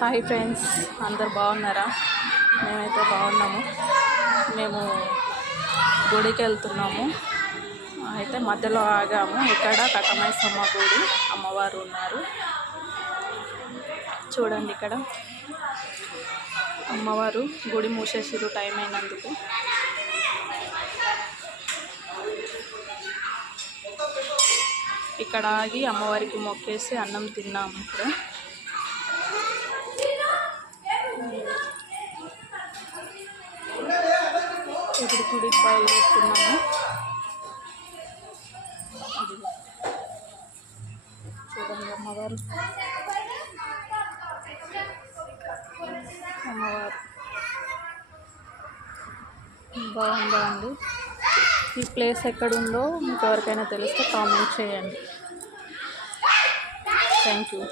Hi friends, అందరు బాగున్నారా? మేమైతే బాగున్నాము. మేము గుడికి వెళ్తున్నాము. అయితే మధ్యలో ఆగాము. ఇక్కడ కట్టమైసమ్మ గుడి, అమ్మవారు ఉన్నారు. చూడండి, ఇక్కడ అమ్మవారు గుడి మూసేసిరు టైం అయినందుకు. ఇక్కడ ఆగి అమ్మవారికి మొక్కేసి అన్నం తిన్నాము. ఇప్పుడు గుడికి బయలుదేరుతున్నాము. చూడండి, అమ్మవారు బాగుందా అండి? ఈ ప్లేస్ ఎక్కడుందో మీకు ఎవరికైనా తెలిస్తే కామెంట్ చేయండి. Thank you.